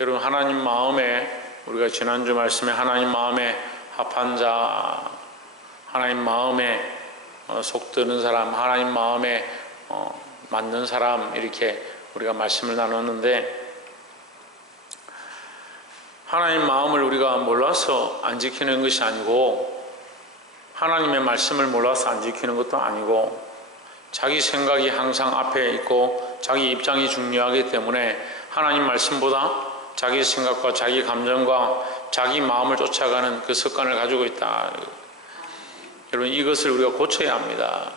여러분, 하나님 마음에, 우리가 지난주 말씀에 하나님 마음에 합한 자, 하나님 마음에 속드는 사람, 하나님 마음에 맞는 사람, 이렇게 우리가 말씀을 나눴는데, 하나님 마음을 우리가 몰라서 안 지키는 것이 아니고, 하나님의 말씀을 몰라서 안 지키는 것도 아니고, 자기 생각이 항상 앞에 있고 자기 입장이 중요하기 때문에 하나님 말씀보다 자기 생각과 자기 감정과 자기 마음을 쫓아가는 그 습관을 가지고 있다. 여러분, 이것을 우리가 고쳐야 합니다.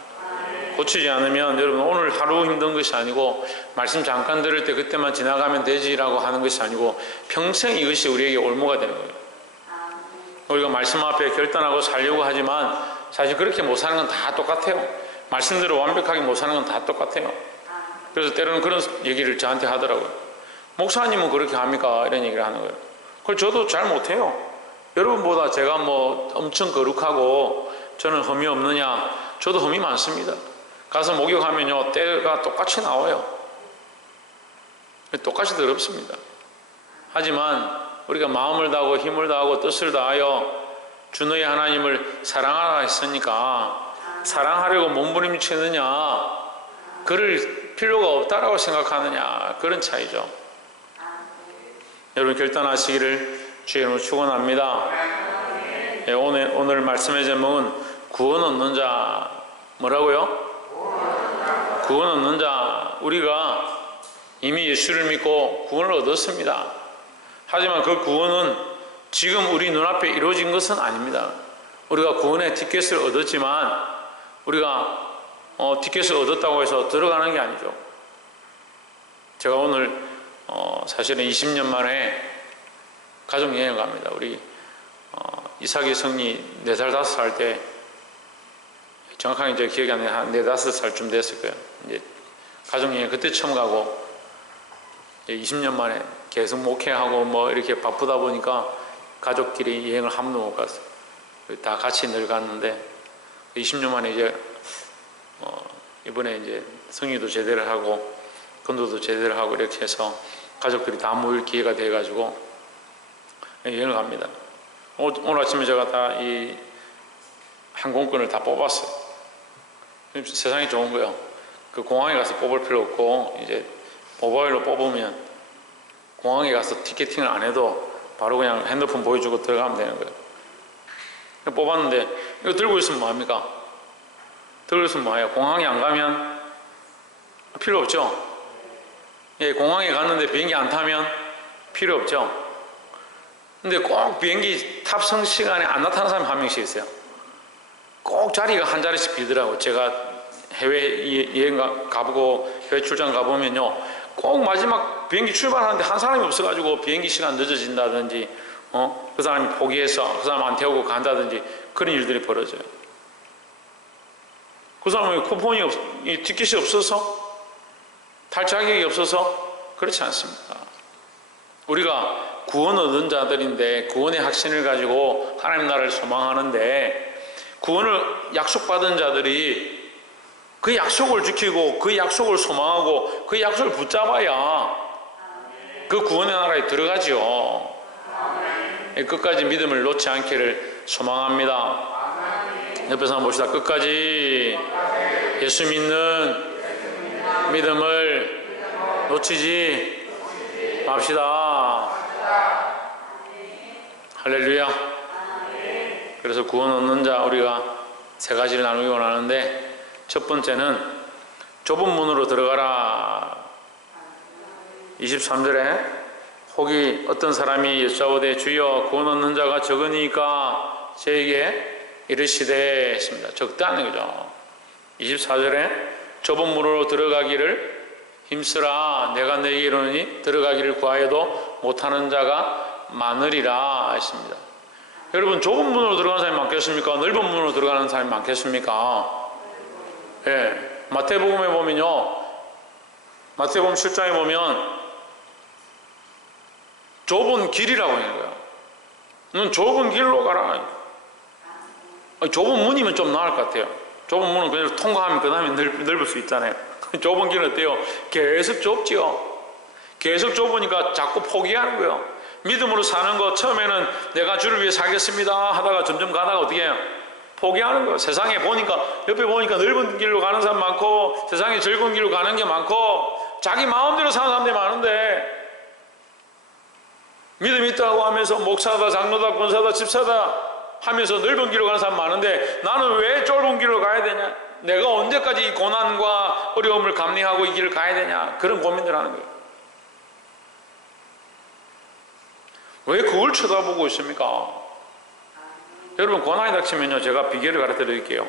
고치지 않으면 여러분, 오늘 하루 힘든 것이 아니고 말씀 잠깐 들을 때 그때만 지나가면 되지라고 하는 것이 아니고 평생 이것이 우리에게 올무가 되는 거예요. 우리가 말씀 앞에 결단하고 살려고 하지만 사실 그렇게 못 사는 건 다 똑같아요. 말씀대로 완벽하게 못 사는 건 다 똑같아요. 그래서 때로는 그런 얘기를 저한테 하더라고요. 목사님은 그렇게 합니까? 이런 얘기를 하는 거예요. 그걸 저도 잘 못해요. 여러분보다 제가 뭐 엄청 거룩하고 저는 흠이 없느냐? 저도 흠이 많습니다. 가서 목욕하면요, 때가 똑같이 나와요. 똑같이 더럽습니다. 하지만 우리가 마음을 다하고 힘을 다하고 뜻을 다하여 주 너희 하나님을 사랑하라 했으니까 사랑하려고 몸부림치느냐, 그럴 필요가 없다라고 생각하느냐, 그런 차이죠. 여러분, 결단하시기를 주의 이름으로 축원합니다. 예, 오늘 말씀의 제목은 구원 얻는 자. 뭐라고요? 구원 얻는 자. 우리가 이미 예수를 믿고 구원을 얻었습니다. 하지만 그 구원은 지금 우리 눈앞에 이루어진 것은 아닙니다. 우리가 구원의 티켓을 얻었지만 우리가 티켓을 얻었다고 해서 들어가는 게 아니죠. 제가 오늘 사실은 20년 만에 가족여행을 갑니다. 우리 이삭이 성리 4살 5살 때, 정확하게 이제 기억이 안 나요. 한 4, 5살쯤 됐을 거예요. 이제 가족여행 그때 처음 가고, 20년 만에 계속 목회하고 뭐 이렇게 바쁘다 보니까 가족끼리 여행을 한 번도 못 갔어요. 다 같이 늘 갔는데 20년 만에 이제 이번에 이제 성의도 제대로 하고 건도도 제대로 하고 이렇게 해서 가족들이 다 모일 기회가 돼 가지고 여행을 갑니다. 오늘 아침에 제가 다 이 항공권을 다 뽑았어요. 세상이 좋은 거예요. 그 공항에 가서 뽑을 필요 없고 이제 모바일로 뽑으면 공항에 가서 티켓팅을 안 해도 바로 그냥 핸드폰 보여주고 들어가면 되는 거예요. 뽑았는데 이거 들고 있으면 뭐합니까? 들고 있으면 뭐해요? 공항에 안 가면 필요 없죠? 예, 공항에 갔는데 비행기 안 타면 필요 없죠? 근데 꼭 비행기 탑승 시간에 안 나타나는 사람이 한 명씩 있어요. 꼭 자리가 한 자리씩 비더라고요. 제가 해외 여행 가보고 해외 출장 가보면요, 꼭 마지막 비행기 출발하는데 한 사람이 없어가지고 비행기 시간 늦어진다든지 그 사람이 포기해서 그 사람 안 태우고 간다든지 그런 일들이 벌어져요. 그 사람은 쿠폰이 티켓이 없어서, 탈 자격이 없어서 그렇지 않습니다. 우리가 구원 얻은 자들인데 구원의 확신을 가지고 하나님 나라를 소망하는데, 구원을 약속받은 자들이 그 약속을 지키고 그 약속을 소망하고 그 약속을 붙잡아야 그 구원의 나라에 들어가죠. 끝까지 믿음을 놓지 않기를 소망합니다. 옆에서 한번 봅시다. 끝까지 예수 믿는 믿음을 놓치지 맙시다. 할렐루야. 그래서 구원 얻는 자, 우리가 세 가지를 나누기 원하는데, 첫 번째는 좁은 문으로 들어가라. 23절에 혹이 어떤 사람이 여짜오되 주여 구원 얻는 자가 적으니까 저에게 이르시되 했습니다. 적다는 거죠. 24절에 좁은 문으로 들어가기를 힘쓰라. 내가 너에게 이르노니 들어가기를 구하여도 못하는 자가 많으리라 했습니다. 여러분, 좁은 문으로 들어가는 사람이 많겠습니까? 넓은 문으로 들어가는 사람이 많겠습니까? 예. 마태복음에 보면요, 마태복음 7장에 보면 좁은 길이라고 하는 거야. 넌 좁은 길로 가라. 좁은 문이면 좀 나을 것 같아요. 좁은 문은 그냥 통과하면 그 다음에 넓을 수 있잖아요. 좁은 길은 어때요? 계속 좁지요. 계속 좁으니까 자꾸 포기하는 거예요. 믿음으로 사는 거 처음에는 내가 주를 위해 살겠습니다 하다가 점점 가다가 어떻게 해요? 포기하는 거예요. 세상에 보니까, 옆에 보니까 넓은 길로 가는 사람 많고 세상에 즐거운 길로 가는 게 많고 자기 마음대로 사는 사람들이 많은데, 믿음이 있다고 하면서 목사다, 장로다, 권사다, 집사다 하면서 넓은 길로 가는 사람 많은데 나는 왜 좁은 길로 가야 되냐? 내가 언제까지 이 고난과 어려움을 감내하고 이 길을 가야 되냐? 그런 고민들 하는 거예요. 왜 그걸 쳐다보고 있습니까? 여러분, 고난이 닥치면요, 제가 비결을 가르쳐 드릴게요.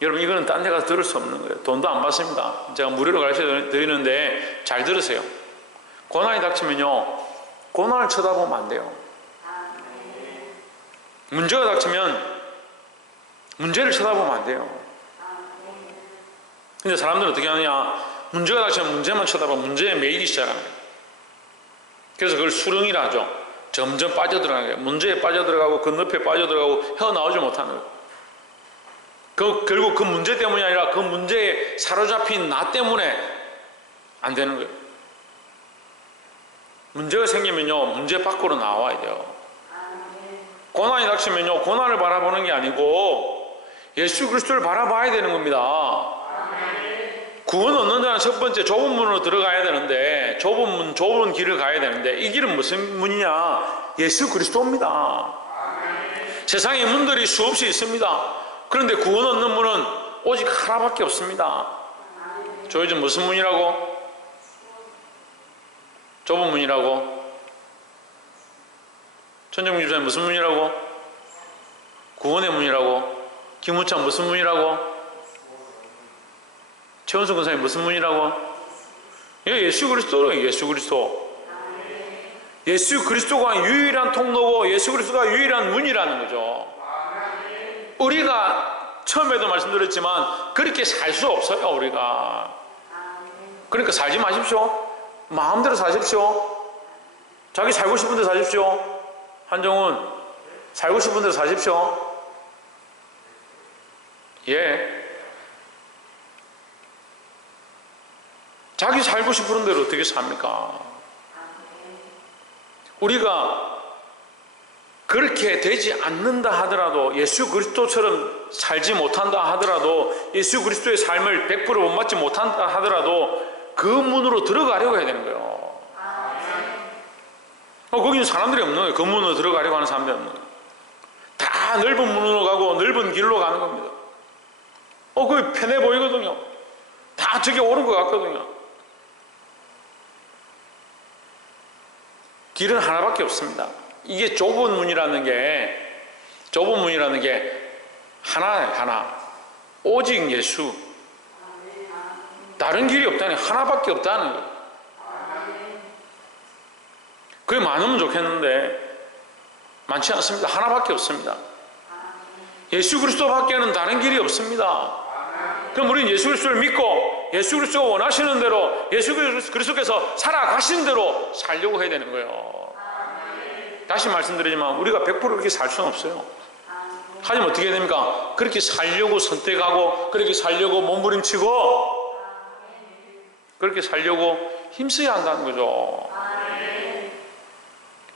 여러분, 이거는 딴 데 가서 들을 수 없는 거예요. 돈도 안 받습니다. 제가 무료로 가르쳐 드리는데 잘 들으세요. 고난이 닥치면요, 고난을 쳐다보면 안 돼요. 문제가 닥치면 문제를 쳐다보면 안 돼요. 근데 사람들은 어떻게 하느냐, 문제가 닥치면 문제만 쳐다보면 문제에 매이기 시작합니다. 그래서 그걸 수렁이라 하죠. 점점 빠져들어가는 거예요. 문제에 빠져들어가고 건너편에 빠져들어가고 헤어나오지 못하는 거예요. 결국 그 문제 때문이 아니라 그 문제에 사로잡힌 나 때문에 안 되는 거예요. 문제가 생기면요, 문제 밖으로 나와야 돼요. 고난이 닥치면요, 고난을 바라보는 게 아니고 예수 그리스도를 바라봐야 되는 겁니다. 구원 얻는 자는 첫 번째 좁은 문으로 들어가야 되는데, 좁은 길을 가야 되는데, 이 길은 무슨 문이냐? 예수 그리스도입니다. 세상에 문들이 수없이 있습니다. 그런데 구원 얻는 문은 오직 하나밖에 없습니다. 저 요즘 무슨 문이라고? 좁은 문이라고? 천정민 집사님 무슨 문이라고? 구원의 문이라고? 김우찬 무슨 문이라고? 최원수 권사님 무슨 문이라고? 예수 그리스도로. 예수 그리스도. 예수 그리스도가 유일한 통로고 예수 그리스도가 유일한 문이라는 거죠. 우리가 처음에도 말씀드렸지만 그렇게 살 수 없어요. 우리가. 그러니까 살지 마십시오. 마음대로 사십시오. 자기 살고 싶은 데 사십시오. 한정훈, 살고 싶은 데 사십시오. 예. 자기 살고 싶은 대로 어떻게 삽니까? 우리가 그렇게 되지 않는다 하더라도, 예수 그리스도처럼 살지 못한다 하더라도, 예수 그리스도의 삶을 100% 본받지 못한다 하더라도 그 문으로 들어가려고 해야 되는 거예요. 거기는 사람들이 없는 거예요. 그 문으로 들어가려고 하는 사람들이 없는 거예요. 다 넓은 문으로 가고 넓은 길로 가는 겁니다. 그게 편해 보이거든요. 다 저게 옳은 것 같거든요. 길은 하나밖에 없습니다. 이게 좁은 문이라는 게 하나예요. 하나. 오직 예수. 다른 길이 없다니, 하나밖에 없다는 거예요. 그게 많으면 좋겠는데 많지 않습니다. 하나밖에 없습니다. 예수 그리스도밖에는 다른 길이 없습니다. 그럼 우리는 예수 그리스도를 믿고 예수 그리스도가 원하시는 대로, 예수 그리스도께서 살아가신 대로 살려고 해야 되는 거예요. 다시 말씀드리지만 우리가 100% 그렇게 살 수는 없어요. 하지만 어떻게 해야 됩니까? 그렇게 살려고 선택하고, 그렇게 살려고 몸부림치고, 그렇게 살려고 힘써야 한다는 거죠.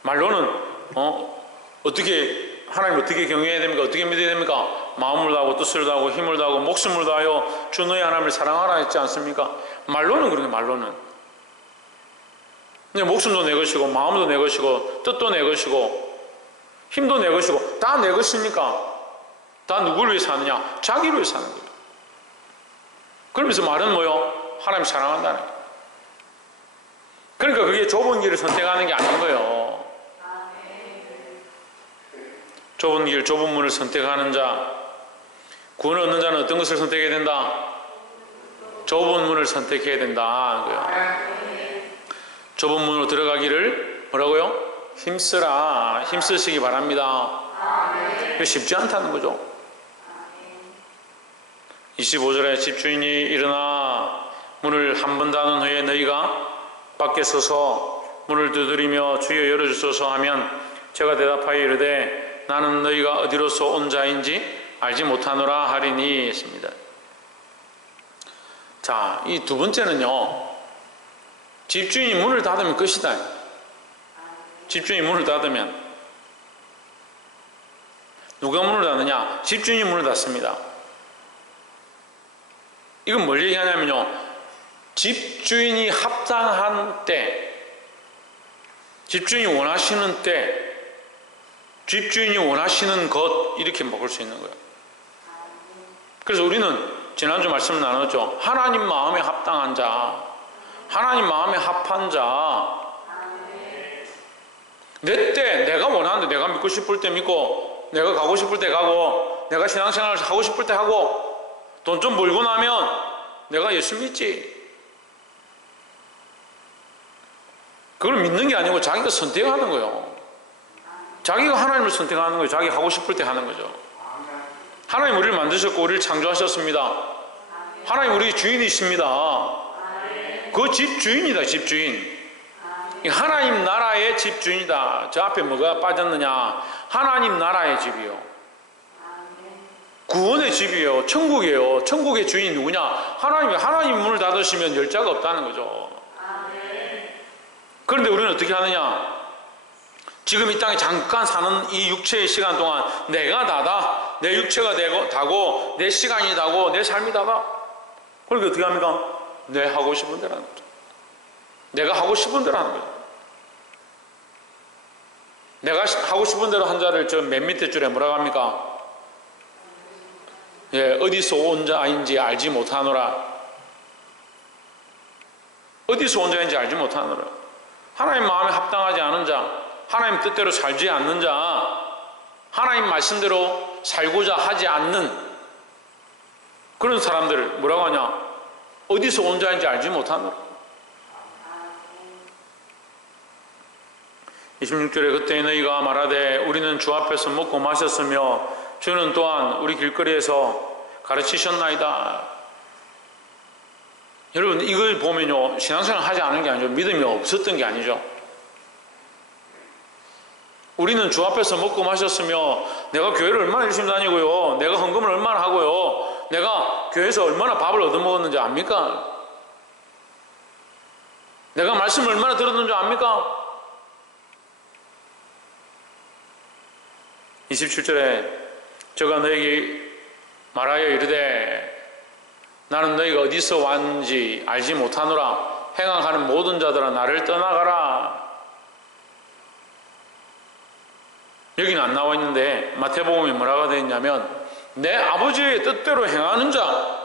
말로는 어떻게, 하나님 어떻게 경외해야 됩니까? 어떻게 믿어야 됩니까? 마음을 다하고 뜻을 다하고 힘을 다하고 목숨을 다하여 주 너의 하나님을 사랑하라 했지 않습니까? 말로는 그렇게, 말로는. 목숨도 내 것이고 마음도 내 것이고 뜻도 내 것이고 힘도 내 것이고 다 내 것이니까 다 누구를 위해 사느냐? 자기를 위해 사는 거예요. 그러면서 말은 뭐요? 하나님 사랑한다는 거예요. 그러니까 그게 좁은 길을 선택하는 게 아닌 거예요. 좁은 길, 좁은 문을 선택하는 자, 구원을 얻는 자는 어떤 것을 선택해야 된다? 좁은 문을 선택해야 된다. 좁은 문으로 들어가기를 뭐라고요? 힘쓰라. 힘쓰시기 바랍니다. 이거 쉽지 않다는 거죠. 25절에 집주인이 일어나 문을 한 번 닫은 후에 너희가 밖에 서서 문을 두드리며 주여 열어주소서 하면 제가 대답하여 이르되 나는 너희가 어디로서 온 자인지 알지 못하노라 하리니 했습니다. 자, 이 두 번째는요, 집주인이 문을 닫으면 끝이다. 집주인이 문을 닫으면. 누가 문을 닫느냐? 집주인이 문을 닫습니다. 이건 뭘 얘기하냐면요, 집주인이 합당한 때, 집주인이 원하시는 때, 집주인이 원하시는 것, 이렇게 먹을 수 있는 거예요. 그래서 우리는 지난주 말씀을 나눴죠. 하나님 마음에 합당한 자, 하나님 마음에 합한 자, 내 때 내가 원하는데, 내가 믿고 싶을 때 믿고, 내가 가고 싶을 때 가고, 내가 신앙생활을 하고 싶을 때 하고, 돈 좀 벌고 나면 내가 예수 믿지. 그걸 믿는 게 아니고 자기가 선택하는 거예요. 자기가 하나님을 선택하는 거예요. 자기 하고 싶을 때 하는 거죠. 하나님 우리를 만드셨고 우리를 창조하셨습니다. 하나님 우리 주인이십니다. 그 집주인이다. 집주인. 하나님 나라의 집주인이다. 저 앞에 뭐가 빠졌느냐? 하나님 나라의 집이요, 구원의 집이에요. 천국이에요. 천국의 주인이 누구냐? 하나님이. 하나님 문을 닫으시면 열 자가 없다는 거죠. 그런데 우리는 어떻게 하느냐? 지금 이 땅에 잠깐 사는 이 육체의 시간 동안 내가 다다, 내 육체가 다고, 내 시간이 다고, 내 삶이 다다. 그러니까 어떻게 합니까? 내 하고 싶은 대로 하는 거죠. 내가 하고 싶은 대로 하는 거죠. 내가 하고 싶은 대로 한 자를 저 맨 밑에 줄에 뭐라고 합니까? 예, 어디서 온 자인지 알지 못하노라. 어디서 온 자인지 알지 못하노라. 하나님 마음에 합당하지 않은 자, 하나님 뜻대로 살지 않는 자, 하나님 말씀대로 살고자 하지 않는 그런 사람들을 뭐라고 하냐? 어디서 온 자인지 알지 못하노라. 26절에 그때 너희가 말하되 우리는 주 앞에서 먹고 마셨으며 주는 또한 우리 길거리에서 가르치셨나이다. 여러분 이걸 보면요, 신앙생활 하지 않은 게 아니죠. 믿음이 없었던 게 아니죠. 우리는 주 앞에서 먹고 마셨으며, 내가 교회를 얼마나 열심히 다니고요, 내가 헌금을 얼마나 하고요, 내가 교회에서 얼마나 밥을 얻어먹었는지 압니까? 내가 말씀을 얼마나 들었는지 압니까? 27절에 저가 너에게 말하여 이르되 나는 너희가 어디서 왔는지 알지 못하노라. 행악하는 모든 자들아 나를 떠나가라. 여기는 안 나와 있는데 마태복음에 뭐라고 되어 있냐면 내 아버지의 뜻대로 행하는 자.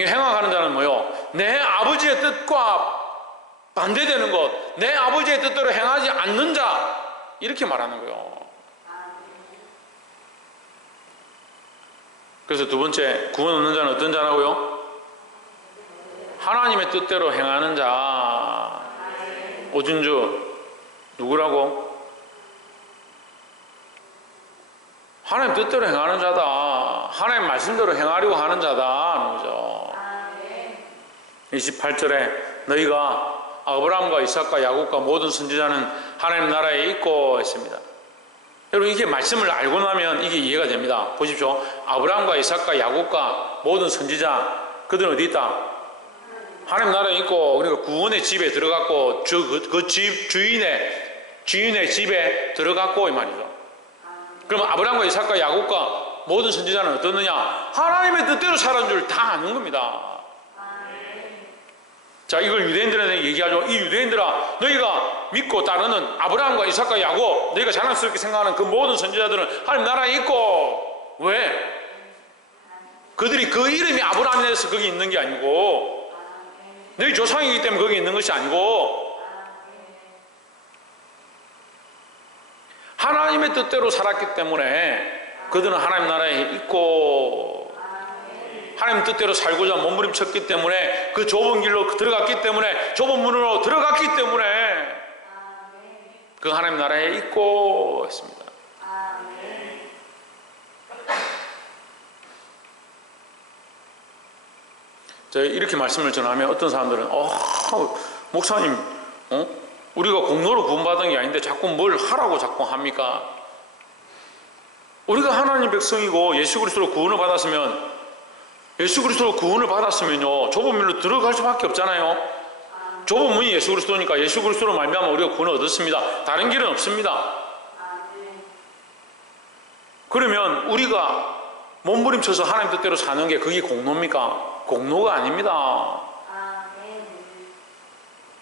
행악하는 자는 뭐요? 내 아버지의 뜻과 반대되는 것, 내 아버지의 뜻대로 행하지 않는 자, 이렇게 말하는 거예요. 그래서 두 번째, 구원 얻는 자는 어떤 자라고요? 하나님의 뜻대로 행하는 자. 오준주 누구라고? 하나님 뜻대로 행하는 자다. 하나님 말씀대로 행하려고 하는 자다 하는 거죠. 28절에 너희가 아브라함과 이삭과 야곱과 모든 선지자는 하나님 나라에 있고 했습니다. 여러분 이게 말씀을 알고 나면 이게 이해가 됩니다. 보십시오. 아브라함과 이삭과 야곱과 모든 선지자, 그들은 어디 있다? 하나님 나라에 있고, 그러니까 구원의 집에 들어갔고, 그 집 주인의 집에 들어갔고 이 말이죠. 그러면 아브라함과 이삭과 야곱과 모든 선지자는 어떻느냐? 하나님의 뜻대로 살아온 줄 다 아는 겁니다. 자, 이걸 유대인들한테 얘기하죠. 이 유대인들아, 너희가 믿고 따르는 아브라함과 이삭과 야곱, 너희가 자랑스럽게 생각하는 그 모든 선지자들은 하나님 나라에 있고, 왜? 그들이 그 이름이 아브라함에서 거기 있는 게 아니고, 너희 조상이기 때문에 거기 있는 것이 아니고, 하나님의 뜻대로 살았기 때문에 그들은 하나님 나라에 있고, 하나님 뜻대로 살고자 몸부림쳤기 때문에, 그 좁은 길로 들어갔기 때문에, 좁은 문으로 들어갔기 때문에 그 하나님 나라에 있고 했습니다. 제가 이렇게 말씀을 전하면 어떤 사람들은 목사님 우리가 공로로 구원받은 게 아닌데 자꾸 뭘 하라고 자꾸 합니까? 우리가 하나님 백성이고 예수 그리스도로 구원을 받았으면 예수 그리스도로 구원을 받았으면요 좁은 문으로 들어갈 수밖에 없잖아요. 좁은 문이 예수 그리스도니까 예수 그리스도로 말미암아 우리가 구원을 얻었습니다. 다른 길은 없습니다. 그러면 우리가 몸부림쳐서 하나님 뜻대로 사는 게 그게 공로입니까? 공로가 아닙니다.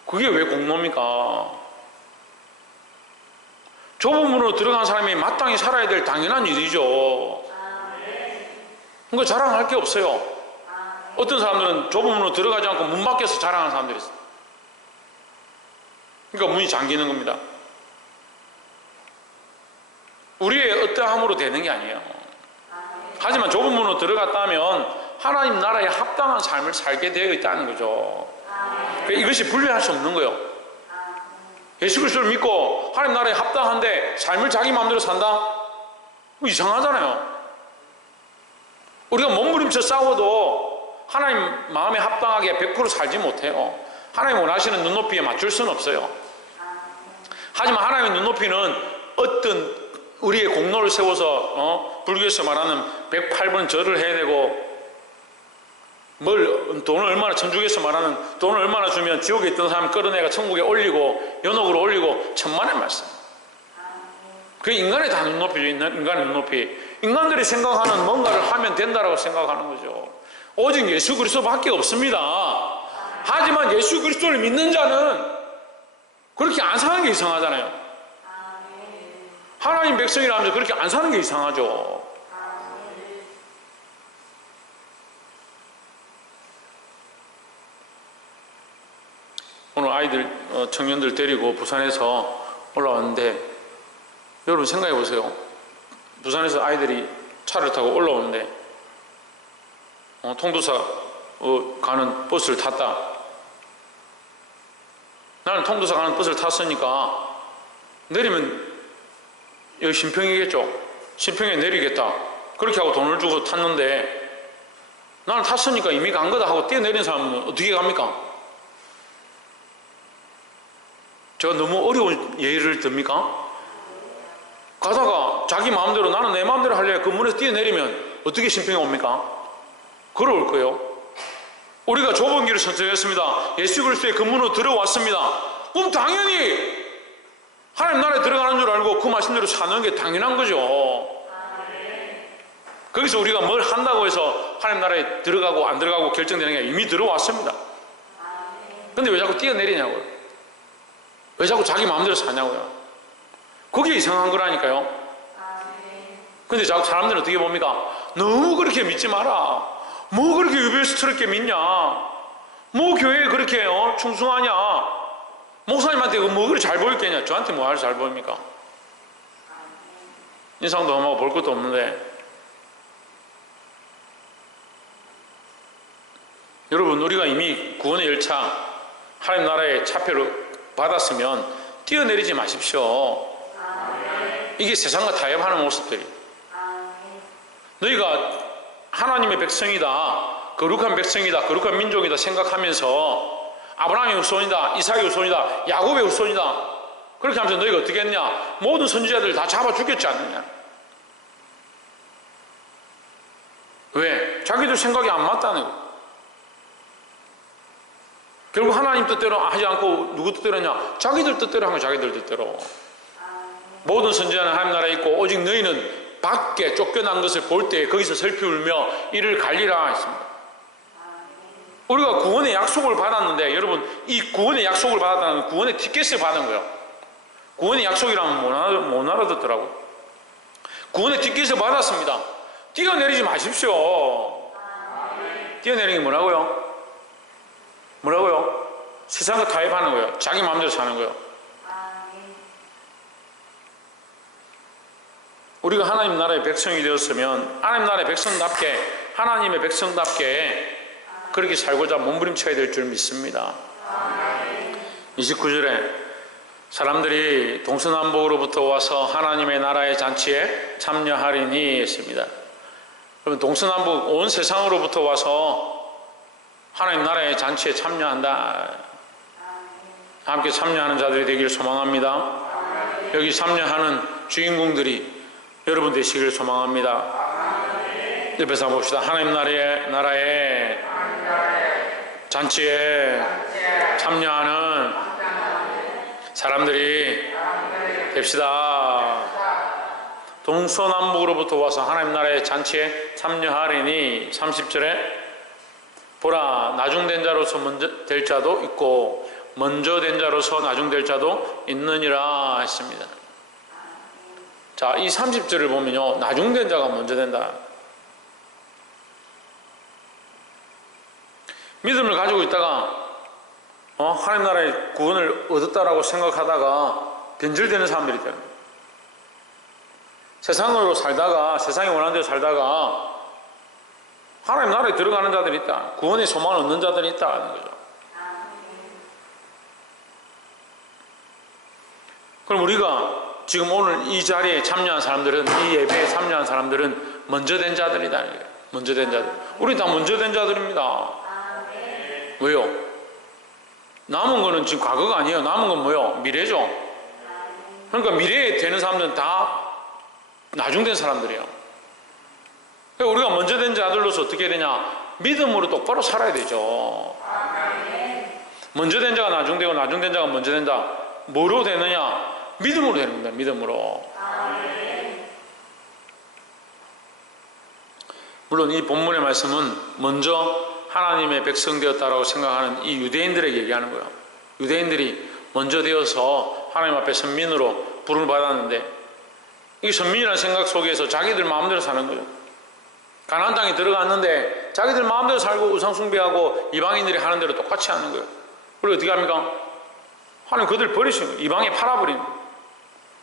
그게 왜 공로입니까? 좁은 문으로 들어간 사람이 마땅히 살아야 될 당연한 일이죠. 그거 자랑할 게 없어요. 어떤 사람들은 좁은 문으로 들어가지 않고 문 밖에서 자랑하는 사람들이 있어요. 그러니까 문이 잠기는 겁니다. 우리의 어떠함으로 되는 게 아니에요. 하지만 좁은 문으로 들어갔다 하면 하나님 나라에 합당한 삶을 살게 되어 있다는 거죠. 그러니까 이것이 분리할 수 없는 거예요. 예수 그리스도를 믿고 하나님 나라에 합당한데 삶을 자기 마음대로 산다? 이상하잖아요. 우리가 몸부림쳐 싸워도 하나님 마음에 합당하게 100% 살지 못해요. 하나님 원하시는 눈높이에 맞출 수는 없어요. 하지만 하나님의 눈높이는 어떤 우리의 공로를 세워서 불교에서 말하는 108번 절을 해야 되고 돈을 얼마나 천주교에서 말하는 돈을 얼마나 주면 지옥에 있던 사람 끌어내가 천국에 올리고 연옥으로 올리고 천만의 말씀. 그게 인간의 다 눈높이죠. 인간의 눈높이. 인간들이 생각하는 뭔가를 하면 된다라고 생각하는 거죠. 오직 예수 그리스도밖에 없습니다. 하지만 예수 그리스도를 믿는 자는 그렇게 안 사는 게 이상하잖아요. 하나님 백성이라면서 그렇게 안 사는 게 이상하죠. 오늘 아이들, 청년들 데리고 부산에서 올라왔는데 여러분 생각해 보세요. 부산에서 아이들이 차를 타고 올라오는데 통도사 가는 버스를 탔다. 나는 통도사 가는 버스를 탔으니까 내리면 여기 신평이겠죠. 신평에 내리겠다. 그렇게 하고 돈을 주고 탔는데 나는 탔으니까 이미 간 거다 하고 뛰어내린 사람은 어떻게 갑니까? 제가 너무 어려운 예를 듭니까? 가다가 자기 마음대로 나는 내 마음대로 할래 그 문에서 뛰어내리면 어떻게 신평에 옵니까? 걸어올 거예요. 우리가 좁은 길을 선택했습니다. 예수 그리스도의 그 문으로 들어왔습니다. 그럼 당연히 하나님 나라에 들어가는 줄 알고 그 말씀대로 사는 게 당연한 거죠. 거기서 우리가 뭘 한다고 해서 하나님 나라에 들어가고 안 들어가고 결정되는 게 이미 들어왔습니다. 근데 왜 자꾸 뛰어내리냐고요? 왜 자꾸 자기 마음대로 사냐고요? 그게 이상한 거라니까요. 근데 자꾸 사람들은 어떻게 봅니까? 너무 그렇게 믿지 마라. 뭐 그렇게 유별스럽게 믿냐? 뭐 교회에 그렇게 충성하냐? 목사님한테 뭐 그렇게 잘 보였겠냐? 저한테 뭐 잘 보입니까? 인상도 험하고 볼 것도 없는데. 여러분 우리가 이미 구원의 열차 하나님 나라의 차표를 받았으면 뛰어내리지 마십시오. 이게 세상과 타협하는 모습들이. 너희가 하나님의 백성이다, 거룩한 백성이다, 거룩한 민족이다 생각하면서 아브라함의 후손이다, 이삭의 후손이다, 야곱의 후손이다 그렇게 하면서 너희가 어떻게 했냐? 모든 선지자들 다 잡아 죽였지 않느냐? 왜? 자기들 생각이 안 맞다는 거예요. 결국 하나님 뜻대로 하지 않고 누구 뜻대로 하냐? 자기들 뜻대로 한 거예요. 자기들 뜻대로. 모든 선지자는 하나님 나라에 있고 오직 너희는 밖에 쫓겨난 것을 볼 때 거기서 슬피 울며 이를 갈리라 했습니다. 우리가 구원의 약속을 받았는데 여러분 이 구원의 약속을 받았다는 건 구원의 티켓을 받은 거예요. 구원의 약속이라면 못 알아듣더라고요. 구원의 티켓을 받았습니다. 뛰어내리지 마십시오. 뛰어내리는 게 뭐라고요? 뭐라고요? 세상과 타협하는 거예요. 자기 마음대로 사는 거예요. 우리가 하나님 나라의 백성이 되었으면 하나님 나라의 백성답게 하나님의 백성답게 그렇게 살고자 몸부림쳐야 될 줄 믿습니다. 29절에 사람들이 동서남북으로부터 와서 하나님의 나라의 잔치에 참여하리니 했습니다. 그러면 동서남북 온 세상으로부터 와서 하나님 나라의 잔치에 참여한다. 함께 참여하는 자들이 되기를 소망합니다. 여기 참여하는 주인공들이 여러분 되시기를 소망합니다. 옆에서 한번 봅시다. 하나님 나라의 잔치에 참여하는 사람들이 됩시다. 동서남북으로부터 와서 하나님 나라의 잔치에 참여하리니 30절에 보라 나중된 자로서 먼저 될 자도 있고 먼저 된 자로서 나중될 자도 있느니라 했습니다. 자, 이 30절을 보면요, 나중된 자가 먼저 된다. 믿음을 가지고 있다가 하나님 나라의 구원을 얻었다라고 생각하다가 변질되는 사람들이 있다. 세상으로 살다가 세상이 원하는 대로 살다가 하나님 나라에 들어가는 자들이 있다. 구원의 소망을 얻는 자들이 있다는 거죠. 그럼 우리가 지금 오늘 이 자리에 참여한 사람들은, 이 예배에 참여한 사람들은 먼저 된 자들이다. 먼저 된 자들. 우리 다 먼저 된 자들입니다. 왜요? 남은 거는 지금 과거가 아니에요. 남은 건 뭐요? 미래죠. 그러니까 미래에 되는 사람들은 다 나중된 사람들이에요. 그러니까 우리가 먼저 된 자들로서 어떻게 되냐? 믿음으로 똑바로 살아야 되죠. 먼저 된 자가 나중되고 나중된 자가 먼저 된다. 뭐로 되느냐? 믿음으로 되는 겁니다. 믿음으로. 물론 이 본문의 말씀은 먼저 하나님의 백성 되었다라고 생각하는 이 유대인들에게 얘기하는 거예요. 유대인들이 먼저 되어서 하나님 앞에 선민으로 부름을 받았는데 이 선민이라는 생각 속에서 자기들 마음대로 사는 거예요. 가나안 땅에 들어갔는데 자기들 마음대로 살고 우상 숭배하고 이방인들이 하는 대로 똑같이 하는 거예요. 그리고 어떻게 합니까? 하나님 그들 버리시는 거예요. 이방에 팔아버리는 거예요.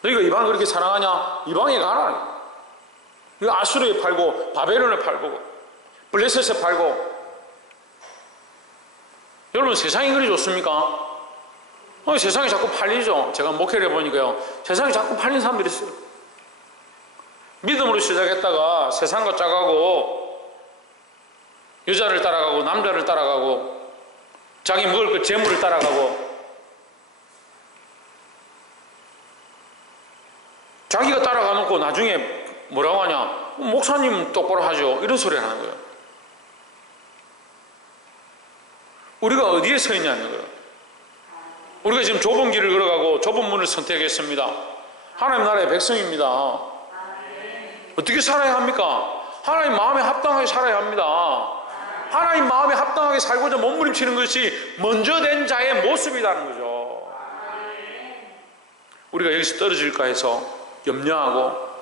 너희가 이방을 그렇게 사랑하냐? 이방에 가라. 이거 아수르에 팔고 바벨론에 팔고 블레셋에 팔고. 여러분 세상이 그리 좋습니까? 세상이 자꾸 팔리죠. 제가 목회를 해보니까요, 세상이 자꾸 팔린 사람들이 있어요. 믿음으로 시작했다가 세상과 짜가고 여자를 따라가고 남자를 따라가고 자기 먹을 것 재물을 따라가고 자기가 따라가 놓고 나중에 뭐라고 하냐? 목사님 똑바로 하죠. 이런 소리 하는 거예요. 우리가 어디에 서 있냐는 거예요. 우리가 지금 좁은 길을 걸어가고 좁은 문을 선택했습니다. 하나님 나라의 백성입니다. 어떻게 살아야 합니까? 하나님 마음에 합당하게 살아야 합니다. 하나님 마음에 합당하게 살고자 몸부림치는 것이 먼저 된 자의 모습이라는 거죠. 우리가 여기서 떨어질까 해서 염려하고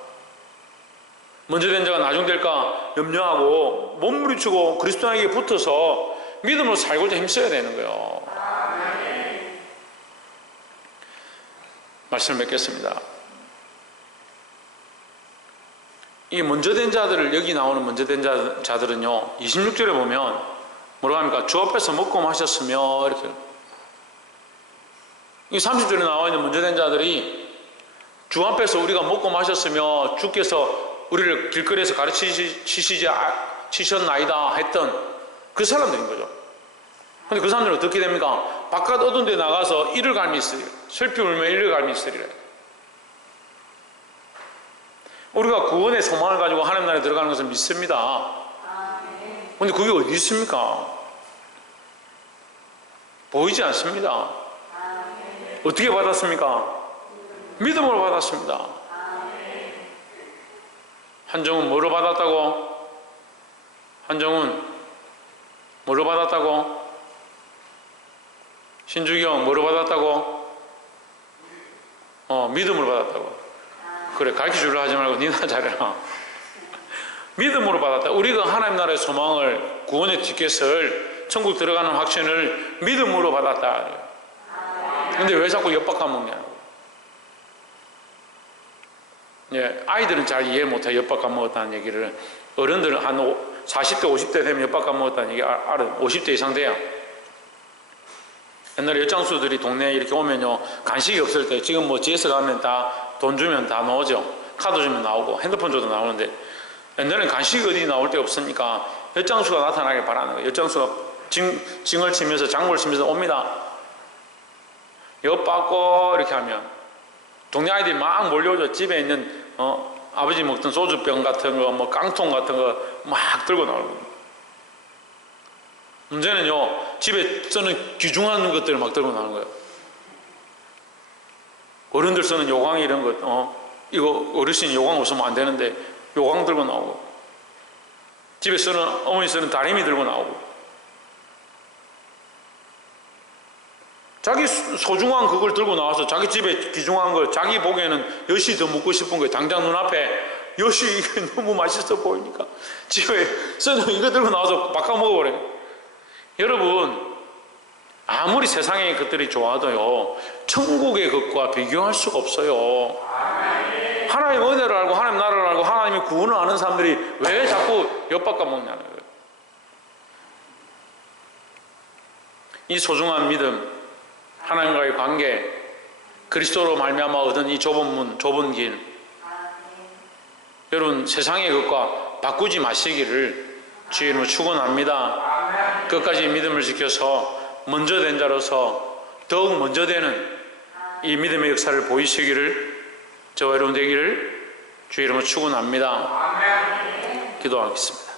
먼저 된 자가 나중 될까 염려하고 몸부림치고 그리스도에게 붙어서 믿음으로 살고자 힘써야 되는 거예요. 말씀을 맺겠습니다. 이 먼저 된 자들을, 여기 나오는 먼저 된 자들은요 26절에 보면 뭐라고 합니까? 주 앞에서 먹고 마셨으며 이렇게. 이 30절에 나와 있는 먼저 된 자들이 주 앞에서 우리가 먹고 마셨으며 주께서 우리를 길거리에서 가르치셨나이다 했던 그 사람들인 거죠. 근데 그 사람들은 어떻게 됩니까? 바깥 어두운 데 나가서 이를 갈미 있으리라. 슬피 울며 이를 갈미 있으리라. 우리가 구원의 소망을 가지고 하나님 나라에 들어가는 것을 믿습니다. 근데 그게 어디 있습니까? 보이지 않습니다. 어떻게 받았습니까? 믿음으로 받았습니다. 한정은 뭐로 받았다고? 한정은 뭐로 받았다고? 신주경 뭐로 받았다고? 믿음으로 받았다고. 그래, 가르쳐주려 하지 말고 니나 잘해라. 믿음으로 받았다. 우리가 하나님 나라의 소망을, 구원의 티켓을, 천국 들어가는 확신을 믿음으로 받았다. 근데 왜 자꾸 엿박 까먹냐고. 예, 아이들은 잘 이해 못해. 엿박 까먹었다는 얘기를. 어른들은 한 40대 50대 되면 엿박 까먹었다는 얘기 알아요. 50대 이상 돼야. 옛날에 엿장수들이 동네에 이렇게 오면요, 간식이 없을 때, 지금 뭐 GS 가면 다 돈 주면 다 나오죠. 카드 주면 나오고 핸드폰 줘도 나오는데, 옛날에는 간식이 어디 나올 데 없으니까 엿장수가 나타나길 바라는 거예요. 엿장수가 징을 치면서 장구를 치면서 옵니다. 엿받고 이렇게 하면 동네 아이들이 막 몰려오죠. 집에 있는 아버지 먹던 소주병 같은 거, 뭐 깡통 같은 거 막 들고 나오고. 문제는요, 집에 쓰는 귀중한 것들을 막 들고 나오는 거예요. 어른들 쓰는 요강 이런 것, 이거 어르신 요강 없으면 안 되는데 요강 들고 나오고, 집에 쓰는, 어머니 쓰는 다리미 들고 나오고, 자기 소중한 그걸 들고 나와서 자기 집에 귀중한 걸 자기 보기에는 엿이 더 먹고 싶은 거예요. 당장 눈앞에 엿이 이게 너무 맛있어 보이니까 집에 쓰는 이거 들고 나와서 바꿔 먹어버려요. 여러분, 아무리 세상의 것들이 좋아도요, 천국의 것과 비교할 수가 없어요. 하나님 은혜를 알고 하나님 나라를 알고 하나님의 구원을 아는 사람들이 왜 자꾸 엿바꿔 먹냐는 거예요. 이 소중한 믿음, 하나님과의 관계, 그리스도로 말미암아 얻은 이 좁은 문, 좁은 길, 여러분 세상의 것과 바꾸지 마시기를 주의 이름으로 축원합니다. 끝까지 믿음을 지켜서 먼저 된 자로서 더욱 먼저 되는 이 믿음의 역사를 보이시기를, 저와 여러분 되기를 주의 이름으로 축원합니다. 기도하겠습니다.